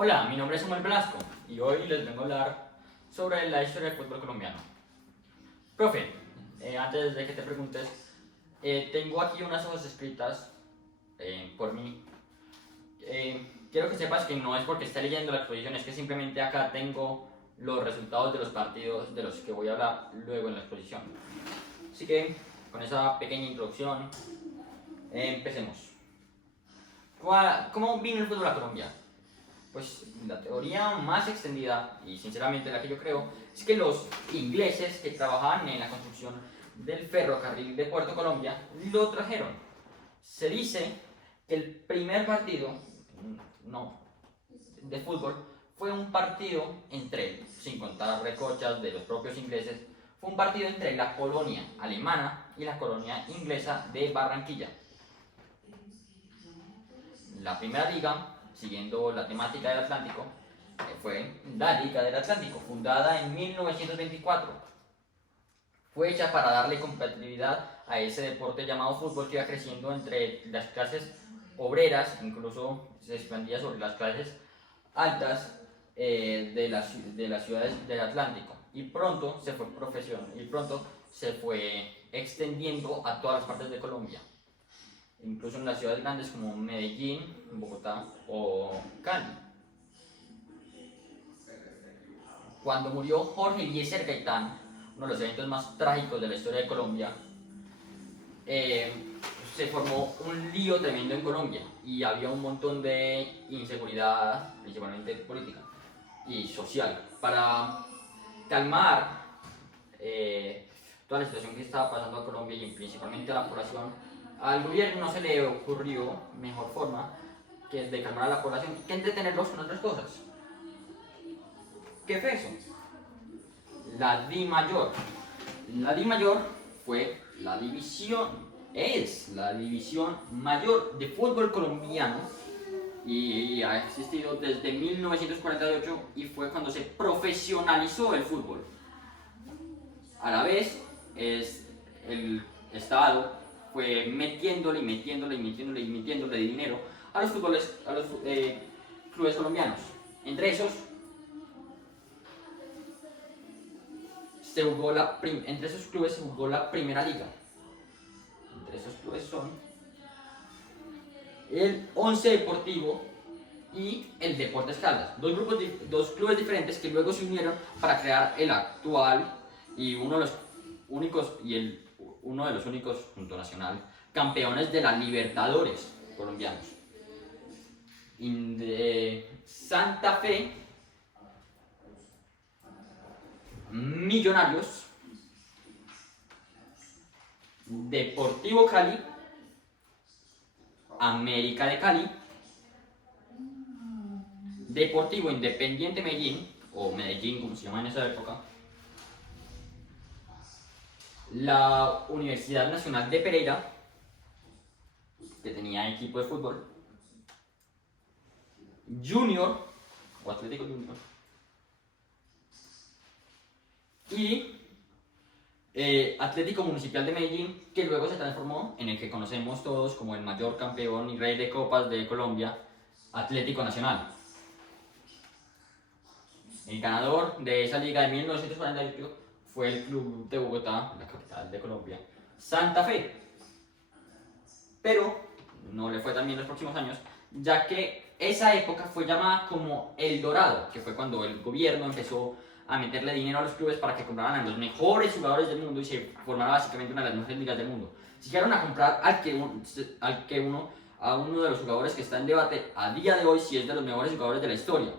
Hola, mi nombre es Samuel Velasco y hoy les vengo a hablar sobre la historia del fútbol colombiano. Profe, antes de que te preguntes, tengo aquí unas hojas escritas por mí. Quiero que sepas que no es porque esté leyendo la exposición, es que simplemente acá tengo los resultados de los partidos de los que voy a hablar luego en la exposición. Así que, con esa pequeña introducción, empecemos. ¿Cómo vino el fútbol a Colombia? Pues la teoría más extendida, y sinceramente la que yo creo, es que los ingleses que trabajaban en la construcción del ferrocarril de Puerto Colombia lo trajeron. Se dice que el primer partido, no, de fútbol, fue un partido entre, sin contar recochas de los propios ingleses, fue un partido entre la colonia alemana y la colonia inglesa de Barranquilla. La primera liga, siguiendo la temática del Atlántico, fue la Liga del Atlántico, fundada en 1924. Fue hecha para darle competitividad a ese deporte llamado fútbol que iba creciendo entre las clases obreras, incluso se expandía sobre las clases altas de las ciudades del Atlántico. Y pronto se fue extendiendo a todas las partes de Colombia, incluso en las ciudades grandes como Medellín, Bogotá o Cali. Cuando murió Jorge Eliezer Gaitán, uno de los eventos más trágicos de la historia de Colombia, se formó un lío tremendo en Colombia y había un montón de inseguridad, principalmente política y social. Para calmar toda la situación que estaba pasando a Colombia y principalmente a la población, al gobierno no se le ocurrió mejor forma que de calmar a la población que entretenerlos con otras cosas. ¿Qué fue eso? La Di Mayor. La Di Mayor fue la división, es la división mayor de fútbol colombiano y ha existido desde 1948 y fue cuando se profesionalizó el fútbol. A la vez, el Estado fue metiéndole dinero a los clubes colombianos. Entre esos entre esos clubes se jugó la primera liga. Entre esos clubes son el Once Deportivo y el Deportes Caldas, dos clubes diferentes que luego se unieron para crear el actual y uno de los únicos junto a Nacional campeones de la Libertadores colombianos. Santa Fe, Millonarios, Deportivo Cali, América de Cali, Deportivo Independiente Medellín, o Medellín como se llama en esa época, la Universidad Nacional de Pereira, que tenía equipo de fútbol, Junior, o Atlético Junior, y Atlético Municipal de Medellín, que luego se transformó en el que conocemos todos como el mayor campeón y rey de copas de Colombia, Atlético Nacional. El ganador de esa liga de 1948 fue el club de Bogotá, la capital de Colombia, Santa Fe. Pero no le fue tan bien los próximos años, ya que esa época fue llamada como El Dorado, que fue cuando el gobierno empezó a meterle dinero a los clubes para que compraran a los mejores jugadores del mundo y se formara básicamente una de las mejores ligas del mundo. Si llegaron a comprar a uno de los jugadores que está en debate a día de hoy si es de los mejores jugadores de la historia.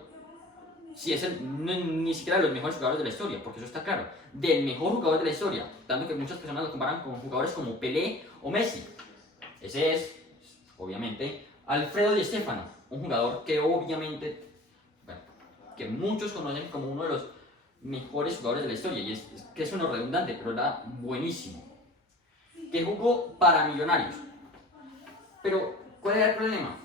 Si es ni siquiera de los mejores jugadores de la historia, porque eso está claro, del mejor jugador de la historia, tanto que muchas personas lo comparan con jugadores como Pelé o Messi. Ese es, obviamente, Alfredo Di Stéfano, un jugador que obviamente, bueno, que muchos conocen como uno de los mejores jugadores de la historia, y que es uno redundante, pero era buenísimo, que jugó para Millonarios. Pero, ¿cuál era el problema?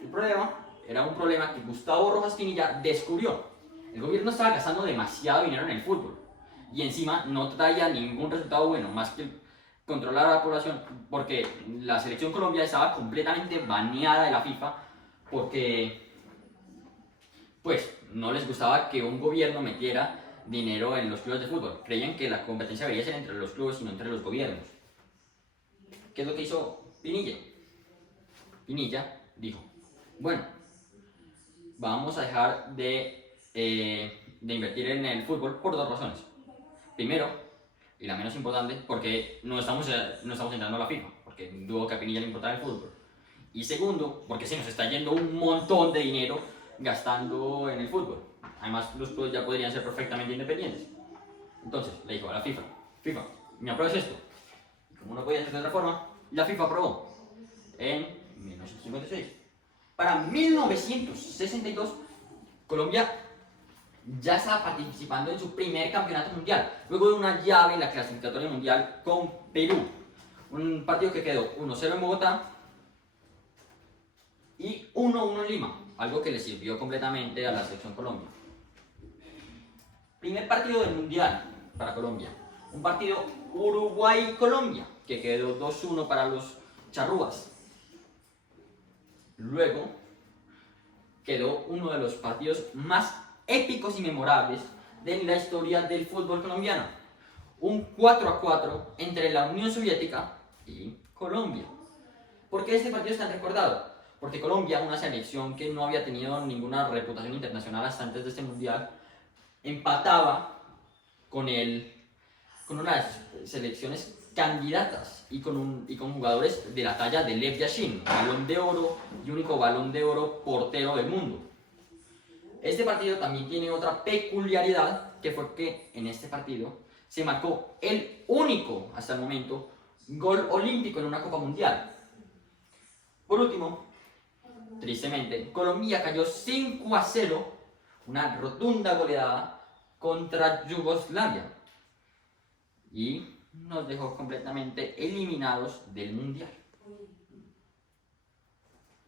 El problema era un problema que Gustavo Rojas Pinilla descubrió. El gobierno estaba gastando demasiado dinero en el fútbol y encima no traía ningún resultado bueno, más que controlar a la población, porque la selección Colombia estaba completamente baneada de la FIFA porque pues no les gustaba que un gobierno metiera dinero en los clubes de fútbol. Creían que la competencia debería ser entre los clubes y no entre los gobiernos. ¿Qué es lo que hizo Pinilla? Pinilla dijo, bueno, vamos a dejar de invertir en el fútbol por dos razones. Primero, y la menos importante, porque no estamos entrando a la FIFA, porque dudo que a Pinilla le importara el fútbol. Y segundo, porque se nos está yendo un montón de dinero gastando en el fútbol. Además, los clubes ya podrían ser perfectamente independientes. Entonces, le dijo a la FIFA, FIFA, ¿me apruebas esto? Y como no podía ser de otra forma, la FIFA aprobó en 1956. Para 1962, Colombia ya estaba participando en su primer campeonato mundial, luego de una llave en la clasificatoria mundial con Perú. Un partido que quedó 1-0 en Bogotá y 1-1 en Lima, algo que le sirvió completamente a la selección Colombia. Primer partido del mundial para Colombia, un partido Uruguay-Colombia, que quedó 2-1 para los charrúas. Luego quedó uno de los partidos más épicos y memorables de la historia del fútbol colombiano, un 4-4 entre la Unión Soviética y Colombia. ¿Por qué este partido es tan recordado? Porque Colombia, una selección que no había tenido ninguna reputación internacional hasta antes de este mundial, empataba con unas selecciones candidatas y con jugadores de la talla de Lev Yashin, balón de oro y único balón de oro portero del mundo. Este partido también tiene otra peculiaridad, que fue que en este partido se marcó el único, hasta el momento, gol olímpico en una Copa Mundial. Por último, tristemente, Colombia cayó 5-0, una rotunda goleada contra Yugoslavia, y nos dejó completamente eliminados del Mundial.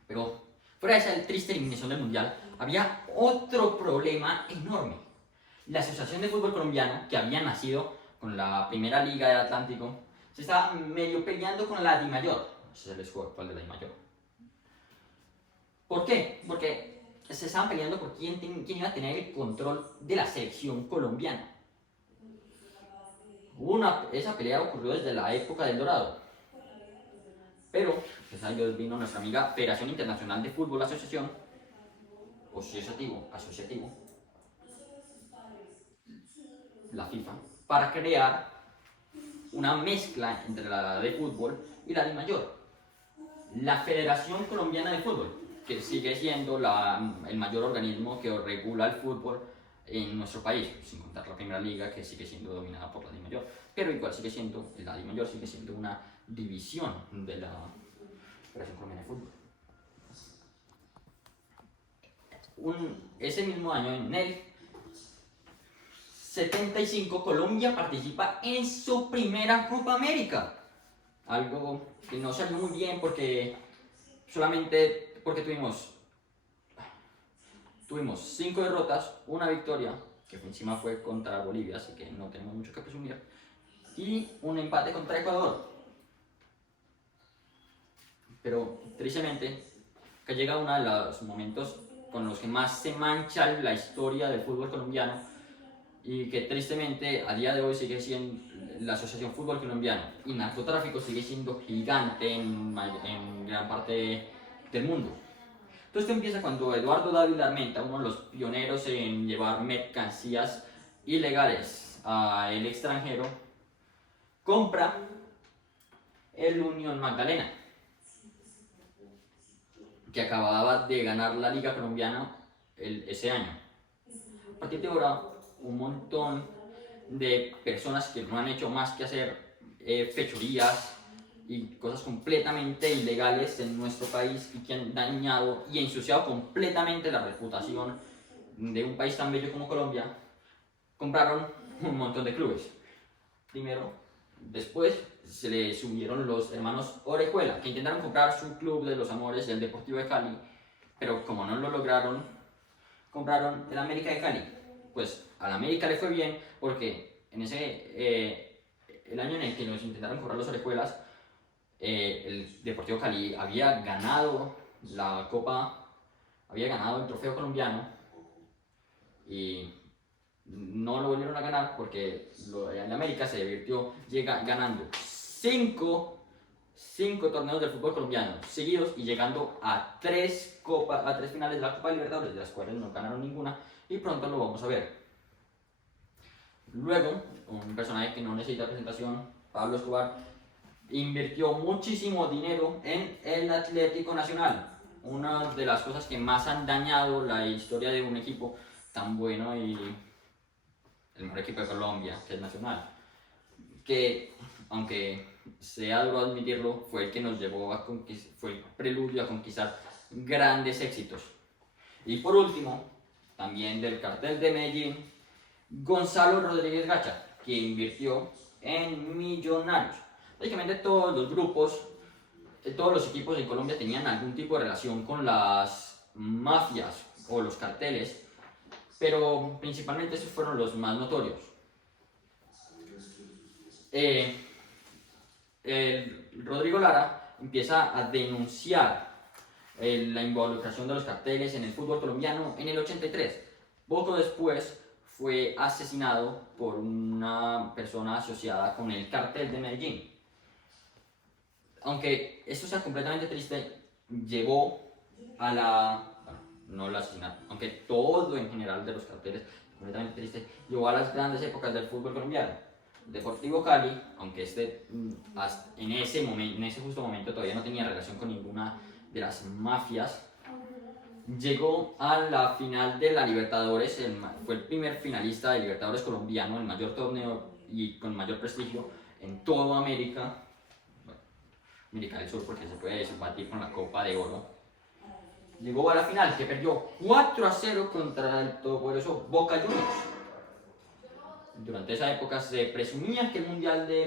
Pero fuera de esa triste eliminación del Mundial, había otro problema enorme. La Asociación de Fútbol Colombiano, que había nacido con la Primera Liga del Atlántico, se estaba medio peleando con la DIMAYOR. No sé si se les fue cuál de la DIMAYOR. ¿Por qué? Porque se estaban peleando por quién iba a tener el control de la selección colombiana. Esa pelea ocurrió desde la época del Dorado. Pero, pues ahí vino nuestra amiga Federación Internacional de Fútbol Asociación, asociativo, la FIFA, para crear una mezcla entre la de fútbol y la de mayor. La Federación Colombiana de Fútbol, que sigue siendo el mayor organismo que regula el fútbol en nuestro país, sin contar la Primera Liga, que sigue siendo dominada por la DIMAYOR, pero igual sigue siendo, la DIMAYOR sigue siendo una división de la Federación Colombiana de Fútbol. Ese mismo año, en el 75, Colombia participa en su primera Copa América, algo que no salió muy bien solamente porque tuvimos 5 derrotas, una victoria, que encima fue contra Bolivia, así que no tenemos mucho que presumir, y un empate contra Ecuador. Pero tristemente, que llega uno de los momentos con los que más se mancha la historia del fútbol colombiano, y que tristemente a día de hoy sigue siendo la Asociación Fútbol Colombiano, y narcotráfico sigue siendo gigante en gran parte del mundo. Todo esto empieza cuando Eduardo Dávila Armenta, uno de los pioneros en llevar mercancías ilegales al extranjero, compra el Unión Magdalena, que acababa de ganar la Liga Colombiana ese año. A partir de ahora, un montón de personas que no han hecho más que hacer fechorías y cosas completamente ilegales en nuestro país, y que han dañado y ensuciado completamente la reputación de un país tan bello como Colombia, compraron un montón de clubes. Después se le subieron los hermanos Orejuela, que intentaron comprar su club de los amores, el Deportivo de Cali, pero como no lo lograron, compraron el América de Cali. Pues al América le fue bien porque en el año en el que nos intentaron comprar los Orejuelas, el Deportivo Cali había ganado la Copa, había ganado el trofeo colombiano, y no lo volvieron a ganar porque en América se divirtió ganando 5 torneos del fútbol colombiano seguidos y llegando a 3 finales de la Copa Libertadores, de las cuales no ganaron ninguna, y pronto lo vamos a ver. Luego, un personaje que no necesita presentación, Pablo Escobar, invirtió muchísimo dinero en el Atlético Nacional, una de las cosas que más han dañado la historia de un equipo tan bueno y el mejor equipo de Colombia, que es Nacional, que aunque sea duro admitirlo, fue el que nos llevó a fue el preludio a conquistar grandes éxitos. Y por último, también del cartel de Medellín, Gonzalo Rodríguez Gacha, que invirtió en Millonarios. Básicamente todos los grupos, todos los equipos en Colombia tenían algún tipo de relación con las mafias o los carteles, pero principalmente esos fueron los más notorios. Rodrigo Lara empieza a denunciar la involucración de los carteles en el fútbol colombiano en el 83. Poco después fue asesinado por una persona asociada con el cartel de Medellín. Aunque esto sea completamente triste, llevó a no el asesinato, aunque todo en general de los carteles es completamente triste, llevó a las grandes épocas del fútbol colombiano. Deportivo Cali, aunque en ese justo momento todavía no tenía relación con ninguna de las mafias, llegó a la final de la Libertadores, fue el primer finalista de Libertadores colombiano, el mayor torneo y con mayor prestigio en toda América, América del Sur, porque se puede batir con la Copa de Oro. Llegó a la final, que perdió 4-0 contra el todopoderoso Boca Juniors. Durante esa época se presumía que el Mundial de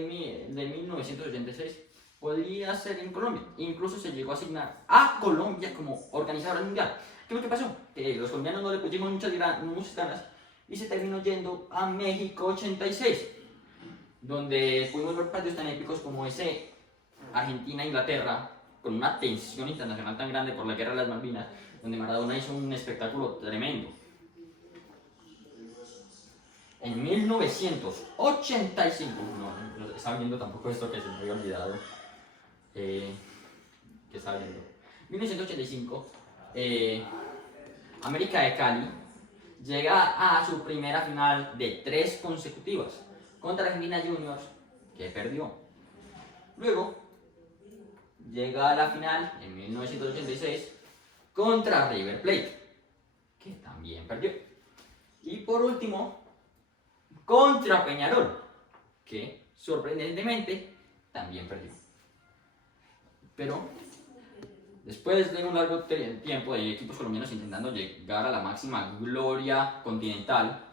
1986 podría ser en Colombia. Incluso se llegó a asignar a Colombia como organizadora del Mundial. ¿Qué es lo que pasó? Que los colombianos no le pusimos muchas ganas y se terminó yendo a México 86, donde pudimos ver partidos tan épicos como ese Argentina-Inglaterra, con una tensión internacional tan grande por la guerra de las Malvinas, donde Maradona hizo un espectáculo tremendo. En 1985, no estaba viendo tampoco esto que se me había olvidado, que estaba viendo. 1985, América de Cali llega a su primera final de 3 consecutivas contra Argentina Juniors, que perdió. Luego llega a la final en 1986 contra River Plate, que también perdió. Y por último, contra Peñarol, que sorprendentemente también perdió. Pero después de un largo tiempo de equipos colombianos intentando llegar a la máxima gloria continental,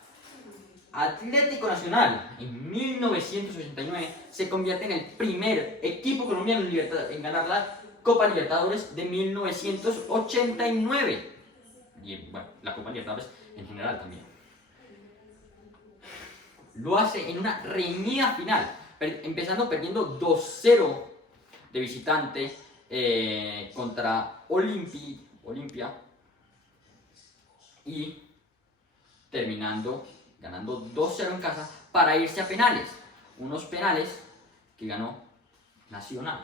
Atlético Nacional en 1989 se convierte en el primer equipo colombiano en ganar la Copa Libertadores de 1989. Y bueno, la Copa Libertadores en general también. Lo hace en una reñida final, empezando perdiendo 2-0 de visitante contra Olimpia y terminando ganando 2-0 en casa para irse a penales. Unos penales que ganó Nacional.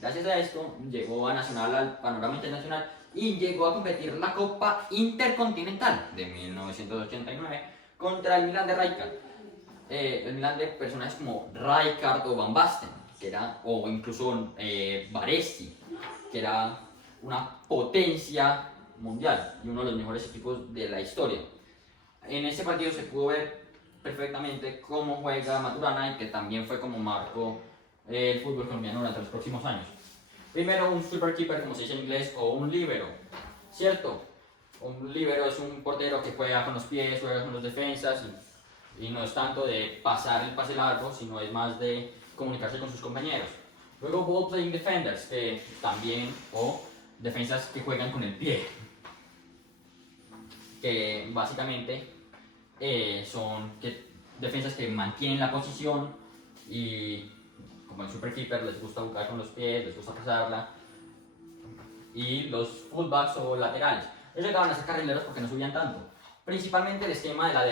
Gracias a esto llegó a Nacional al panorama internacional y llegó a competir en la Copa Intercontinental de 1989 contra el Milan de Rijkaard. El Milan de personajes como Rijkaard o Van Basten, o incluso Baresti, que era una potencia mundial y uno de los mejores equipos de la historia. En ese partido se pudo ver perfectamente cómo juega Maturana y que también fue como marcó el fútbol colombiano durante los próximos años. Primero, un sweeper keeper, como se dice en inglés, o un líbero, ¿cierto? Un líbero es un portero que juega con los pies, juega con los defensas y no es tanto de pasar el pase largo, sino es más de comunicarse con sus compañeros. Luego, ball playing defenders, que también, o defensas que juegan con el pie, que básicamente son defensas que mantienen la posición y como el superkeeper les gusta jugar con los pies, les gusta pasarla, y los fullbacks o laterales, Ellos llegaban a ser carrileros porque no subían tanto. Principalmente el esquema de la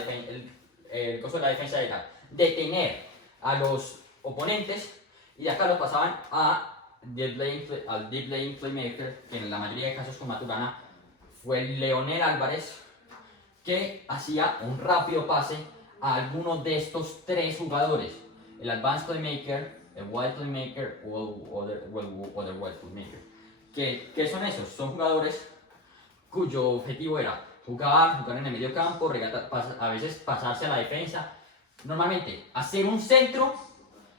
el costo de la defensa era detener a los oponentes y de acá los pasaban al deep lane playmaker, que en la mayoría de casos con Maturana fue Leonel Álvarez, que hacía un rápido pase a algunos de estos tres jugadores: el advanced playmaker, el wild playmaker o el wild playmaker. ¿Qué son esos? Son jugadores cuyo objetivo era jugar en el medio campo, a veces pasarse a la defensa, normalmente hacer un centro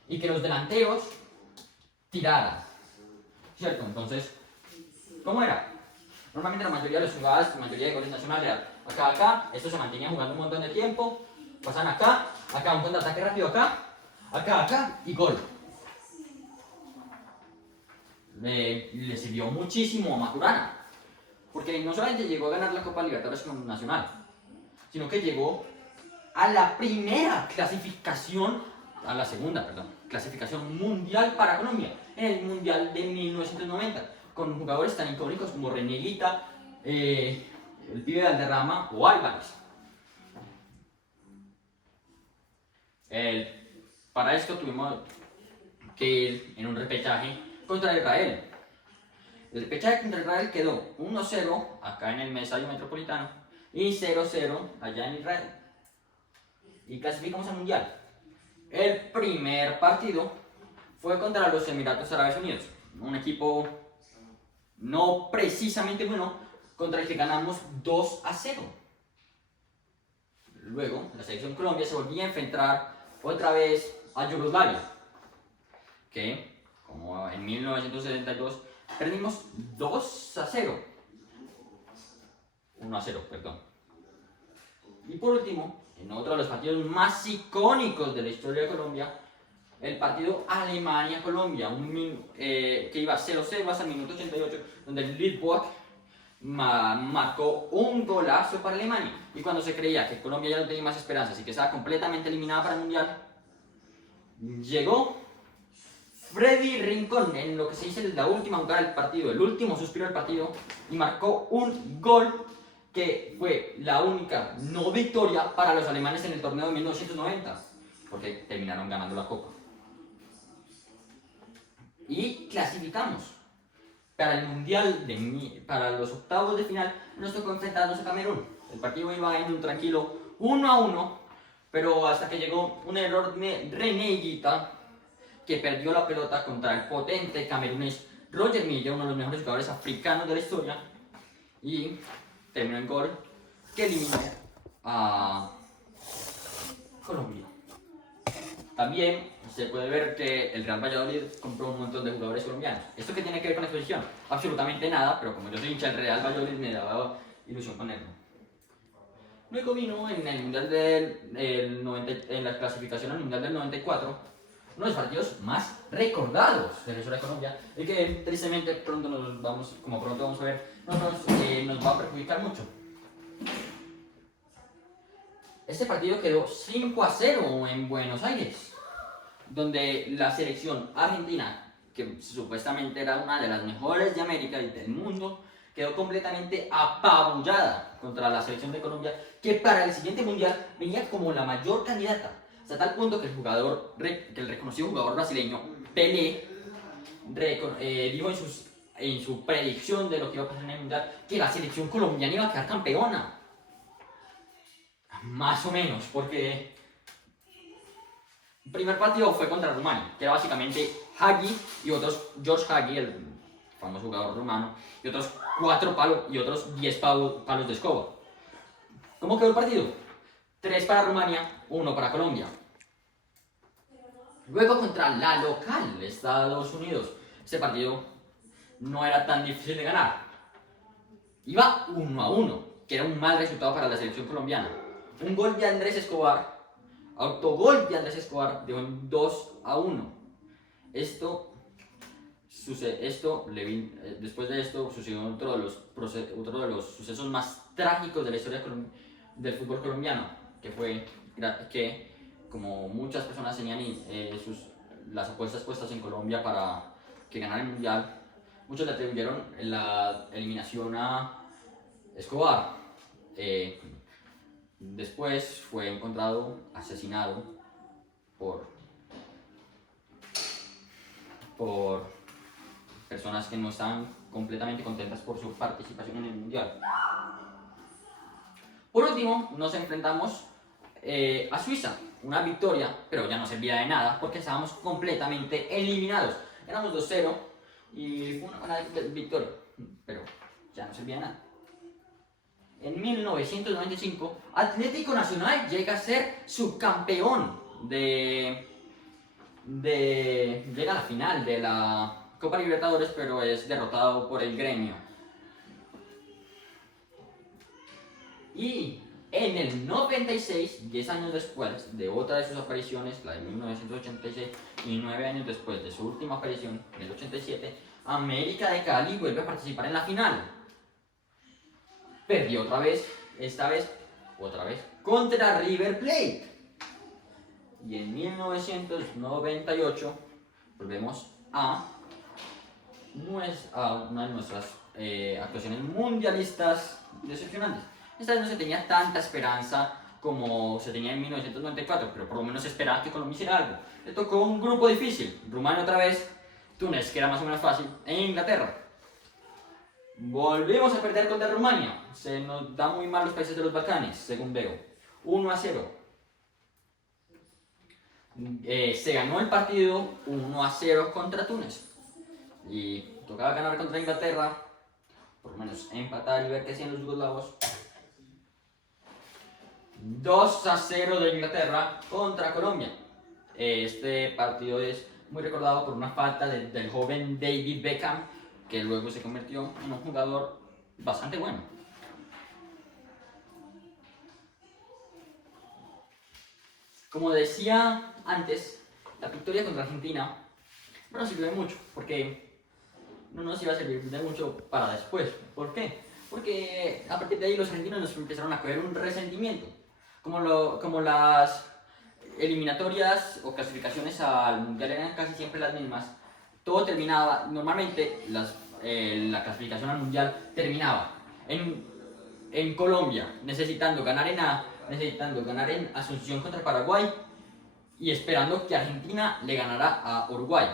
y que los delanteros tiraran, ¿cierto? Entonces, ¿cómo era? Normalmente la mayoría de las jugadas, la mayoría de goles nacionales era acá, esto se mantenía jugando un montón de tiempo, pasan acá, un contraataque rápido acá y gol. Le sirvió muchísimo a Maturana, porque no solamente llegó a ganar la Copa Libertadores con Nacional, sino que llegó a la primera clasificación, a la segunda, perdón, clasificación mundial para Colombia, en el Mundial de 1990, con jugadores tan icónicos como René Higuita, el pibe Valderrama o Álvarez. Para esto tuvimos que ir en un repechaje contra Israel. El repechaje contra Israel quedó 1-0 acá en el Estadio Metropolitano y 0-0 allá en Israel. Y clasificamos al Mundial. El primer partido fue contra los Emiratos Árabes Unidos, un equipo no precisamente bueno, contra el que ganamos 2-0. Luego, la selección Colombia se volvía a enfrentar otra vez a Yugoslavia, que, como en 1972, perdimos 2-0. 1-0, perdón. Y por último, en otro de los partidos más icónicos de la historia de Colombia, el partido Alemania-Colombia, que iba 0-0 hasta el minuto 88, donde el Lidboak marcó un golazo para Alemania. Y cuando se creía que Colombia ya no tenía más esperanzas y que estaba completamente eliminada para el Mundial, llegó Freddy Rincón en lo que se dice la última jugada del partido, el último suspiro del partido, y marcó un gol que fue la única no victoria para los alemanes en el torneo de 1990, porque terminaron ganando la Copa. Y clasificamos para el Mundial, para los octavos de final. Nos tocó enfrentarnos a Camerún. El partido iba en un tranquilo 1-1, pero hasta que llegó un error de René Higuita, que perdió la pelota contra el potente camerunés Roger Milla, uno de los mejores jugadores africanos de la historia, y terminó en gol que eliminó a Colombia. También se puede ver que el Real Valladolid compró un montón de jugadores colombianos. ¿Esto qué tiene que ver con la exposición? Absolutamente nada, pero como yo soy hincha del Real Valladolid me daba ilusión ponerlo. Luego vino en el Mundial en la clasificación al Mundial del 94, uno de los partidos más recordados de la historia de Colombia, y que tristemente pronto como pronto vamos a ver, nos va a perjudicar mucho. Este partido quedó 5-0 en Buenos Aires, donde la selección argentina, que supuestamente era una de las mejores de América y del mundo, quedó completamente apabullada contra la selección de Colombia, que para el siguiente mundial venía como la mayor candidata, hasta tal punto que el reconocido jugador brasileño Pelé dijo en su predicción de lo que iba a pasar en el mundial que la selección colombiana iba a quedar campeona. Más o menos, porque el primer partido fue contra Rumania, que era básicamente Hagi y otros, George Hagi, el famoso jugador rumano, y otros 4 palos y otros 10 palos de escoba. ¿Cómo quedó el partido? 3 para Rumania, 1 para Colombia. Luego contra la local, Estados Unidos. Este partido no era tan difícil de ganar. Iba 1-1, que era un mal resultado para la selección colombiana. Un gol de Andrés Escobar, autogol de Andrés Escobar, dio en 2-1. Después de esto sucedió otro de los sucesos más trágicos de la historia del fútbol colombiano, que fue que, como muchas personas tenían las apuestas puestas en Colombia para que ganara el mundial, muchos le atribuyeron la eliminación Escobar después fue encontrado asesinado por personas que no estaban completamente contentas por su participación en el mundial. Por último, nos enfrentamos a Suiza, una victoria, pero ya no servía de nada porque estábamos completamente eliminados. Éramos 2-0 y fue una victoria, pero ya no servía de nada. En 1995, Atlético Nacional llega a ser subcampeón llega a la final de la Copa Libertadores, pero es derrotado por el Gremio. Y en el 96, 10 años después de otra de sus apariciones, la de 1986, y 9 años después de su última aparición, en el 87, América de Cali vuelve a participar en la final. Perdió otra vez, esta vez, otra vez, contra River Plate. Y en 1998 volvemos a una de nuestras actuaciones mundialistas decepcionantes. Esta vez no se tenía tanta esperanza como se tenía en 1994, pero por lo menos se esperaba que Colombia hiciera algo. Le tocó un grupo difícil, Rumania otra vez, Túnez, que era más o menos fácil, e Inglaterra. Volvemos a perder contra Rumania. Se nos da muy mal los países de los Balcanes, según veo. 1-0. Se ganó el partido 1-0 contra Túnez. Y tocaba ganar contra Inglaterra, por lo menos empatar y ver qué hacían los yugoslavos. 2-0 de Inglaterra contra Colombia. Este partido es muy recordado por una falta del joven David Beckham, que luego se convirtió en un jugador bastante bueno. Como decía antes, la victoria contra Argentina no nos sirvió de mucho, porque no nos iba a servir de mucho para después. ¿Por qué? Porque a partir de ahí los argentinos nos empezaron a coger un resentimiento. Como las eliminatorias o clasificaciones al mundial eran casi siempre las mismas, todo terminaba, normalmente la clasificación al mundial terminaba en Colombia, necesitando ganar en Asunción contra Paraguay y esperando que Argentina le ganara a Uruguay.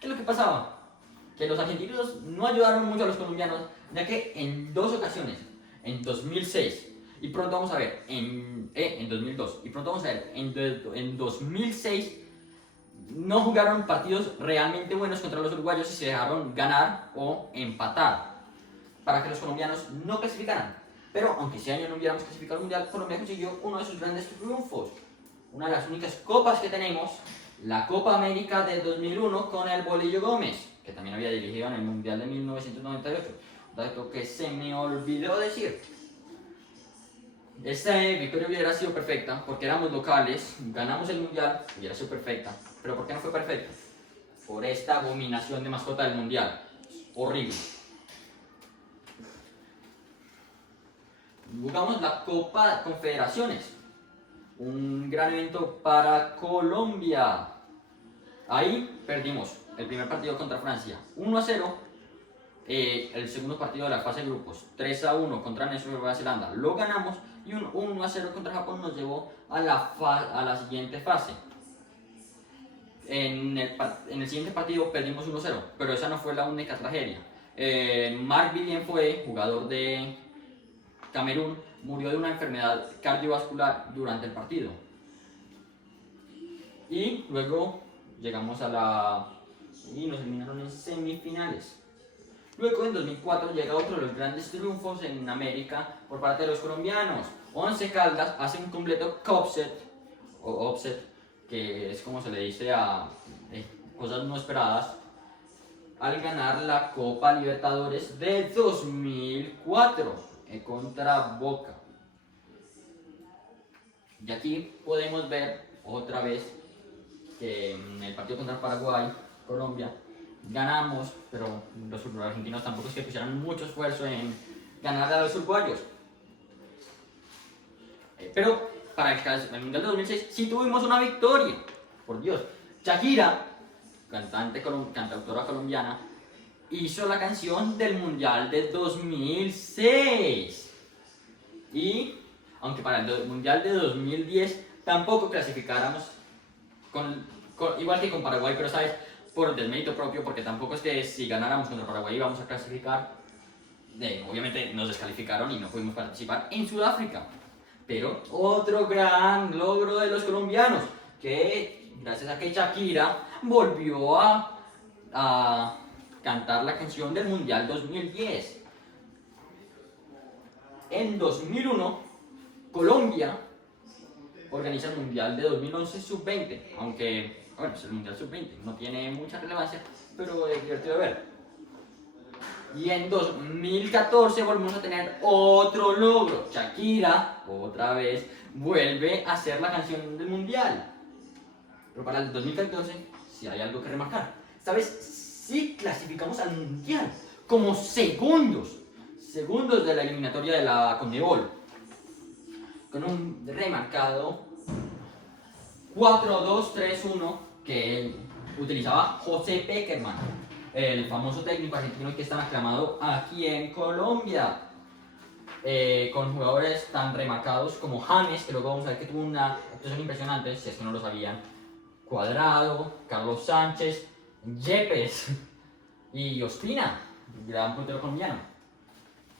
¿Qué es lo que pasaba? Que los argentinos no ayudaron mucho a los colombianos, ya que en dos ocasiones, en 2006 y pronto vamos a ver en 2002 y pronto vamos a ver en 2006, no jugaron partidos realmente buenos contra los uruguayos y se dejaron ganar o empatar para que los colombianos no clasificaran. Pero aunque ese año no hubiéramos clasificado al mundial, Colombia consiguió uno de sus grandes triunfos, una de las únicas copas que tenemos, la Copa América de 2001 con el Bolillo Gómez, que también había dirigido en el mundial de 1998, dato que se me olvidó decir. Esta victoria hubiera sido perfecta porque éramos locales, ganamos el mundial, hubiera sido perfecta. ¿Pero por qué no fue perfecta? Por esta abominación de mascota del mundial. Horrible. Jugamos la Copa Confederaciones, un gran evento para Colombia. Ahí perdimos el primer partido contra Francia, 1-0. El segundo partido de la fase de grupos, 3-1 contra Nueva Zelanda, lo ganamos, y un 1-0 contra Japón nos llevó a la siguiente fase. En el siguiente partido perdimos 1-0, pero esa no fue la única tragedia. Marc Vivien Foé, jugador de Camerún, murió de una enfermedad cardiovascular durante el partido. Y luego llegamos y nos eliminaron en semifinales. Luego en 2004 llega otro de los grandes triunfos en América por parte de los colombianos. Once Caldas hace un completo offset, que es como se le dice a cosas no esperadas, al ganar la Copa Libertadores de 2004 contra Boca. Y aquí podemos ver otra vez que en el partido contra Paraguay, Colombia, ganamos, pero los argentinos tampoco es que pusieran mucho esfuerzo en ganar a los uruguayos. Pero para el Mundial de 2006 sí tuvimos una victoria, por Dios. Shakira, cantautora colombiana, hizo la canción del Mundial de 2006. Y aunque para el Mundial de 2010 tampoco clasificáramos igual que con Paraguay, pero sabes, por desmérito propio, porque tampoco es que si ganáramos contra Paraguay íbamos a clasificar. Obviamente nos descalificaron y no pudimos participar en Sudáfrica. Pero otro gran logro de los colombianos, que gracias a que Shakira volvió a cantar la canción del Mundial 2010. En 2001, Colombia organiza el Mundial de 2011 Sub-20, aunque, bueno, es el Mundial Sub-20, no tiene mucha relevancia, pero es divertido de ver. Y en 2014 volvemos a tener otro logro. Shakira, otra vez, vuelve a hacer la canción del Mundial. Pero para el 2014, sí hay algo que remarcar. Esta vez sí clasificamos al Mundial como segundos de la eliminatoria de la Conmebol, con un remarcado 4-2-3-1 que utilizaba José Pekerman, el famoso técnico argentino que es tan aclamado aquí en Colombia, con jugadores tan remarcados como James, que luego vamos a ver que tuvo una actuación impresionante, si es que no lo sabían, Cuadrado, Carlos Sánchez, Yepes y Ospina, gran puntero colombiano.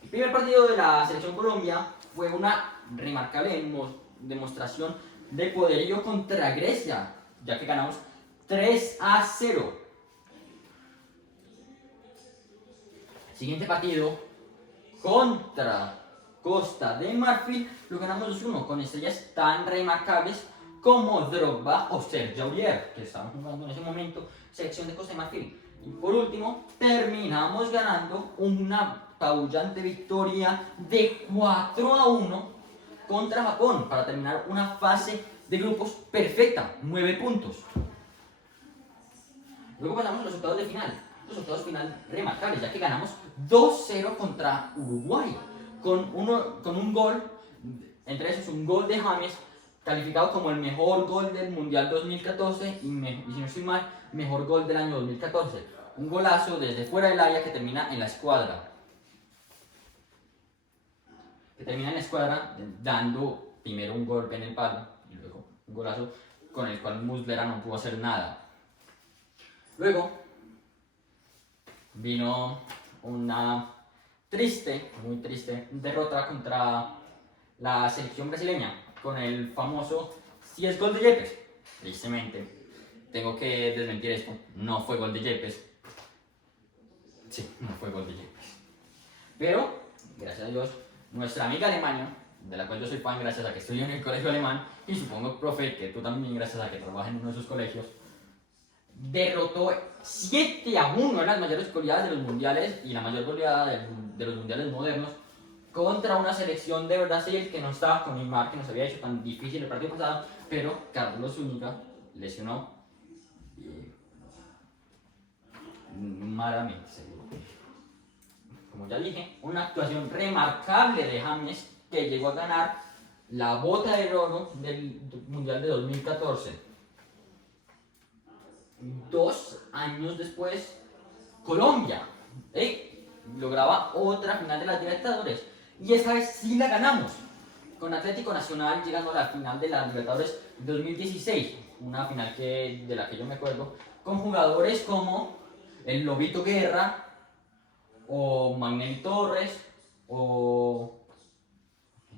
El primer partido de la Selección Colombia fue una remarcable demostración de poderío contra Grecia, ya que ganamos 3-0. El siguiente partido contra Costa de Marfil lo ganamos 2-1 con estrellas tan remarcables como Drogba o Serge Aurier, que estaban jugando en ese momento selección de Costa de Marfil. Y por último, terminamos ganando una apabullante victoria de 4-1 contra Japón para terminar una fase de grupos perfecta, 9 puntos. Luego pasamos a los octavos de final. Los octavos de final remarcables, ya que ganamos 2-0 contra Uruguay, con un gol, entre esos un gol de James, calificado como el mejor gol del Mundial 2014 y si no estoy mal, mejor gol del año 2014. Un golazo desde fuera del área que termina en la escuadra. Dando primero un golpe en el palo y luego un golazo con el cual Muslera no pudo hacer nada. Luego vino una muy triste derrota contra la selección brasileña con el famoso si es gol de Yepes. Tristemente, tengo que desmentir esto, no fue gol de Yepes. Sí, no fue gol de Yepes. Pero, gracias a Dios, nuestra amiga Alemania, de la cual yo soy fan gracias a que estudio en el colegio alemán, y supongo, profe, que tú también gracias a que trabajas en uno de sus colegios, derrotó 7-1 en las mayores goleadas de los mundiales y la mayor goleada de los mundiales modernos contra una selección de Brasil que no estaba con Neymar, que nos había hecho tan difícil el partido pasado, pero Carlos Zúñiga lesionó malamente, seguro. Como ya dije, una actuación remarcable de James que llegó a ganar la bota de oro del Mundial de 2014. 2 años después, Colombia lograba otra final de las Libertadores y esta vez sí la ganamos, con Atlético Nacional llegando a la final de las Libertadores 2016, una final de la que yo me acuerdo, con jugadores como el Lobito Guerra o Magnelli Torres o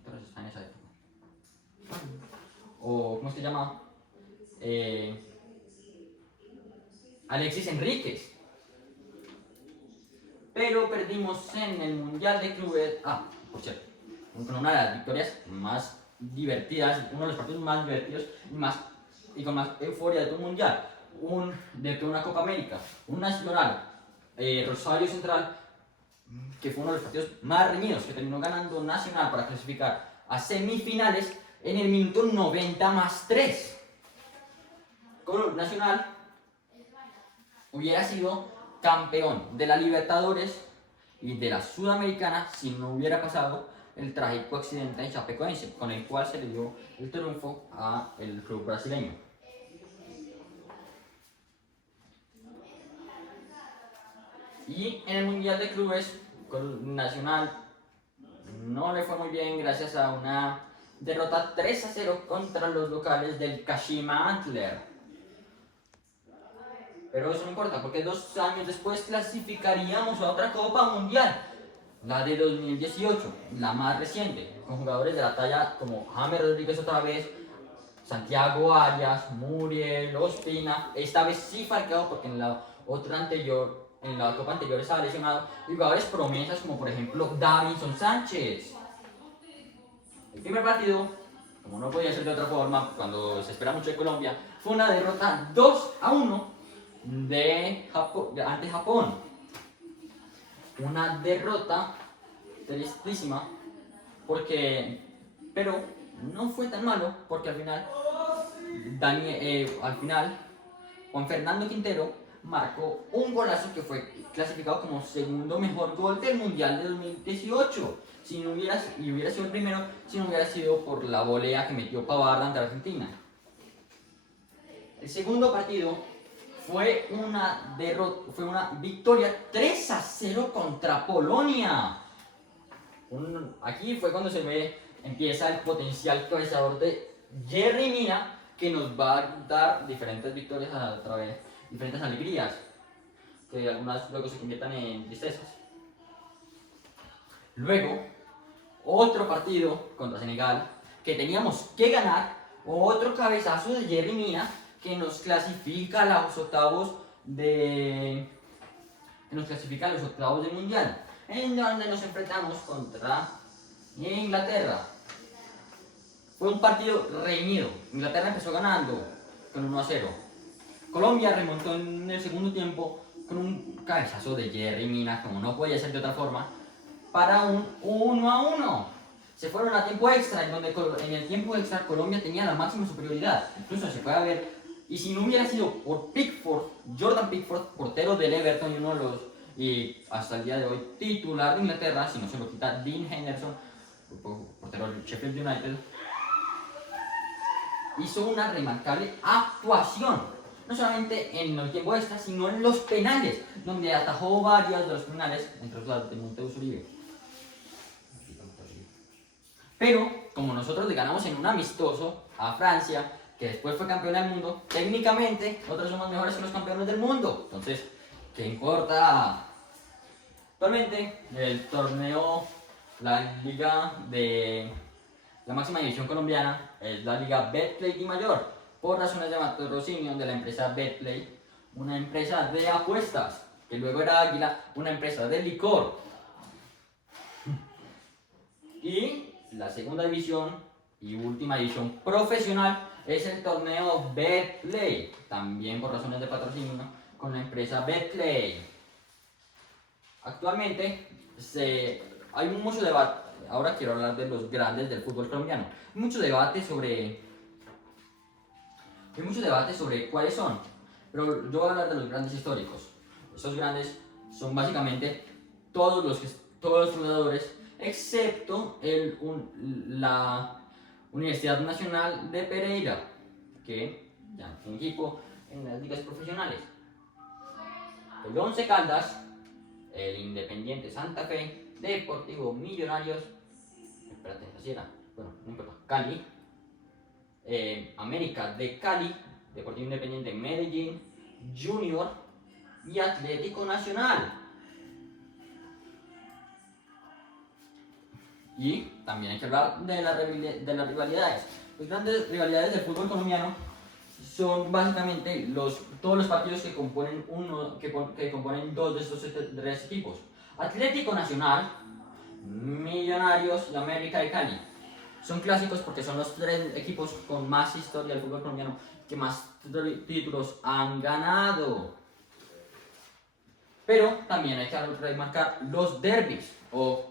Torres está en esa época, o ¿cómo se llama? Alexis Enríquez. Pero perdimos en el Mundial de Clubes. Por cierto, con una de las victorias más divertidas, uno de los partidos más divertidos y con más euforia de todo el Mundial. De una Copa América, un Nacional, Rosario Central, que fue uno de los partidos más reñidos, que terminó ganando Nacional para clasificar a semifinales en el minuto 90+3. Con Nacional hubiera sido campeón de la Libertadores y de la Sudamericana si no hubiera pasado el trágico accidente en Chapecoense, con el cual se le dio el triunfo al club brasileño. Y en el Mundial de Clubes Nacional no le fue muy bien gracias a una derrota 3-0 contra los locales del Kashima Antler. Pero eso no importa, porque 2 años después clasificaríamos a otra Copa Mundial, la de 2018, la más reciente, con jugadores de la talla como James Rodríguez otra vez, Santiago Arias, Muriel, Ospina, esta vez sí Falcao, porque en la Copa anterior estaba lesionado, y jugadores promesas como por ejemplo Davinson Sánchez. El primer partido, como no podía ser de otra forma, cuando se espera mucho de Colombia, fue una derrota 2-1 ante Japón. Una derrota tristísima, pero no fue tan malo, porque al final Juan Fernando Quintero marcó un golazo que fue clasificado como segundo mejor gol del Mundial de 2018. Hubiera sido el primero si no hubiera sido por la volea que metió Pavard ante Argentina. El segundo partido fue una victoria 3-0 contra Polonia. Aquí fue cuando empieza el potencial cabezador de Yerry Mina, que nos va a dar diferentes victorias a través, diferentes alegrías, que algunas luego se conviertan en tristezas. Luego, otro partido contra Senegal que teníamos que ganar, otro cabezazo de Yerry Mina que nos clasifica a los octavos del Mundial, en donde nos enfrentamos contra Inglaterra. Fue un partido reñido. Inglaterra empezó ganando con 1-0. Colombia remontó en el segundo tiempo con un cabezazo de Yerry Mina, como no podía ser de otra forma, para un 1-1. Se fueron a tiempo extra, en donde en el tiempo extra Colombia tenía la máxima superioridad. Incluso se puede ver, y si no hubiera sido por Jordan Pickford, portero del Everton y hasta el día de hoy titular de Inglaterra, si no se lo quita Dean Henderson, portero del Sheffield United, hizo una remarcable actuación, no solamente en el tiempo extra, sino en los penales, donde atajó varios de los penales, entre los de Mateus Uribe. Pero, como nosotros le ganamos en un amistoso a Francia, que después fue campeona del mundo, técnicamente nosotros somos mejores que los campeones del mundo. Entonces, ¿qué importa? Actualmente, el torneo, la liga de la máxima división colombiana es la liga Betplay Di Mayor, por razones de patrocinio de la empresa Betplay, una empresa de apuestas, que luego era Águila, una empresa de licor. Y la segunda división y última división profesional es el torneo Betplay, también por razones de patrocinio con la empresa Betplay. Actualmente hay mucho debate. Ahora quiero hablar de los grandes del fútbol colombiano. Hay mucho debate sobre cuáles son, pero yo voy a hablar de los grandes históricos. Esos grandes son básicamente todos los jugadores, excepto la Universidad Nacional de Pereira, que ya es un equipo en las ligas profesionales. El Once Caldas, el Independiente Santa Fe, Deportivo Millonarios, no importa, Cali, América de Cali, Deportivo Independiente Medellín, Junior y Atlético Nacional. Y también hay que hablar de las rivalidades. Las grandes rivalidades del fútbol colombiano son básicamente todos los partidos que componen dos de estos tres equipos: Atlético Nacional, Millonarios y América de Cali. Son clásicos porque son los tres equipos con más historia del fútbol colombiano, que más títulos han ganado. Pero también hay que remarcar los derbis o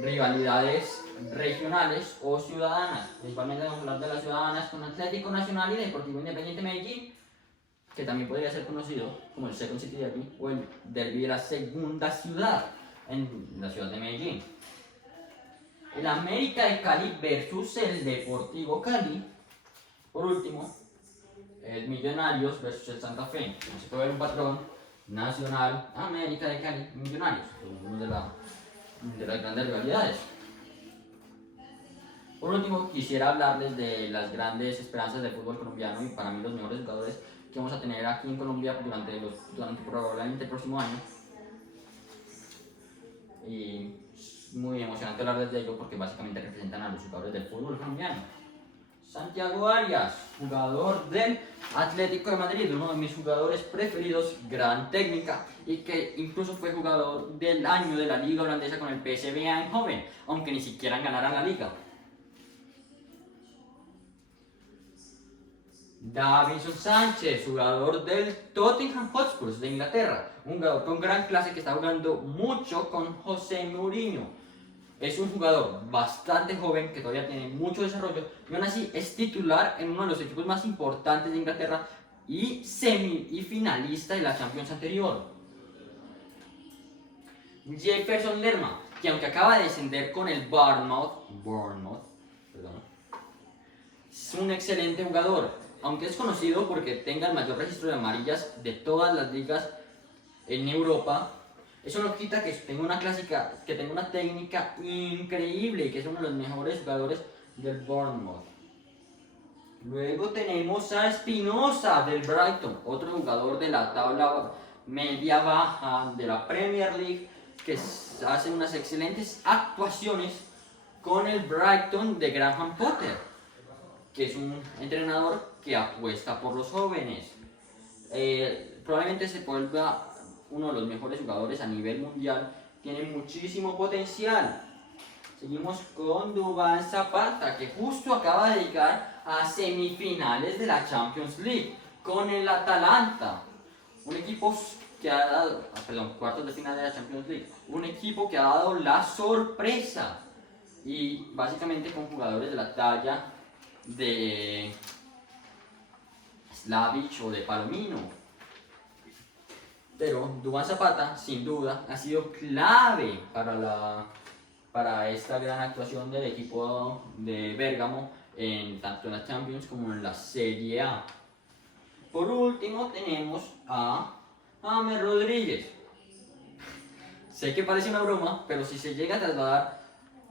rivalidades regionales o ciudadanas. Principalmente vamos a hablar de las ciudadanas con Atlético Nacional y Deportivo Independiente Medellín, que también podría ser conocido como el Second City Derby o el derby de la segunda ciudad en la ciudad de Medellín. El América de Cali versus el Deportivo Cali. Por último, es Millonarios versus el Santa Fe. Se puede ver un patrón: Nacional, América de Cali, Millonarios, uno de las grandes rivalidades. Por último, quisiera hablarles de las grandes esperanzas del fútbol colombiano y para mí los mejores jugadores que vamos a tener aquí en Colombia durante probablemente el próximo año. Y es muy emocionante hablarles de ello porque básicamente representan a los jugadores del fútbol colombiano. Santiago Arias, jugador del Atlético de Madrid, uno de mis jugadores preferidos, gran técnica y que incluso fue jugador del año de la liga holandesa con el PSV Eindhoven, aunque ni siquiera ganaran la liga. Davinson Sánchez, jugador del Tottenham Hotspur de Inglaterra, un jugador con gran clase que está jugando mucho con José Mourinho. Es un jugador bastante joven que todavía tiene mucho desarrollo y aún así es titular en uno de los equipos más importantes de Inglaterra y finalista de la Champions anterior. Jefferson Lerma, que aunque acaba de descender con el Bournemouth, es un excelente jugador, aunque es conocido porque tenga el mayor registro de amarillas de todas las ligas en Europa. Eso no quita que tenga una técnica increíble y que es uno de los mejores jugadores del Bournemouth. Luego tenemos a Espinosa del Brighton, otro jugador de la tabla media baja de la Premier League que hace unas excelentes actuaciones con el Brighton de Graham Potter, que es un entrenador que apuesta por los jóvenes. Probablemente se vuelva uno de los mejores jugadores a nivel mundial, tiene muchísimo potencial. Seguimos con Duván Zapata, que justo acaba de llegar a semifinales de la Champions League con el Atalanta, un equipo que ha dado, cuartos de final de la Champions League, un equipo que ha dado la sorpresa y básicamente con jugadores de la talla de Slavic o de Palomino. Pero Duván Zapata, sin duda, ha sido clave para esta gran actuación del equipo de Bérgamo, tanto en la Champions como en la Serie A. Por último tenemos a James Rodríguez. Sé que parece una broma, pero si se llega a trasladar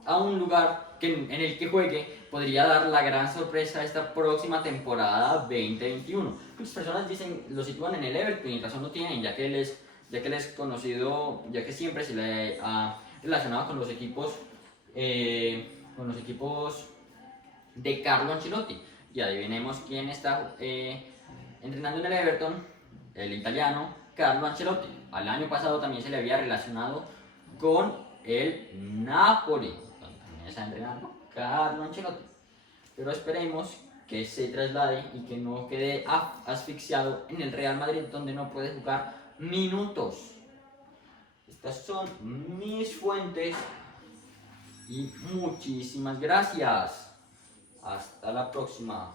a un lugar en el que juegue, podría dar la gran sorpresa esta próxima temporada 2021. Muchas personas lo sitúan en el Everton y razón no tienen, ya que él es conocido, ya que siempre se le ha relacionado con los equipos de Carlo Ancelotti. Y adivinemos quién está entrenando en el Everton, el italiano Carlo Ancelotti. Al año pasado también se le había relacionado con el Napoli, donde también está entrenando Carlo Ancelotti. Pero esperemos que se traslade y que no quede asfixiado en el Real Madrid, donde no puede jugar minutos. Estas son mis fuentes y muchísimas gracias. Hasta la próxima.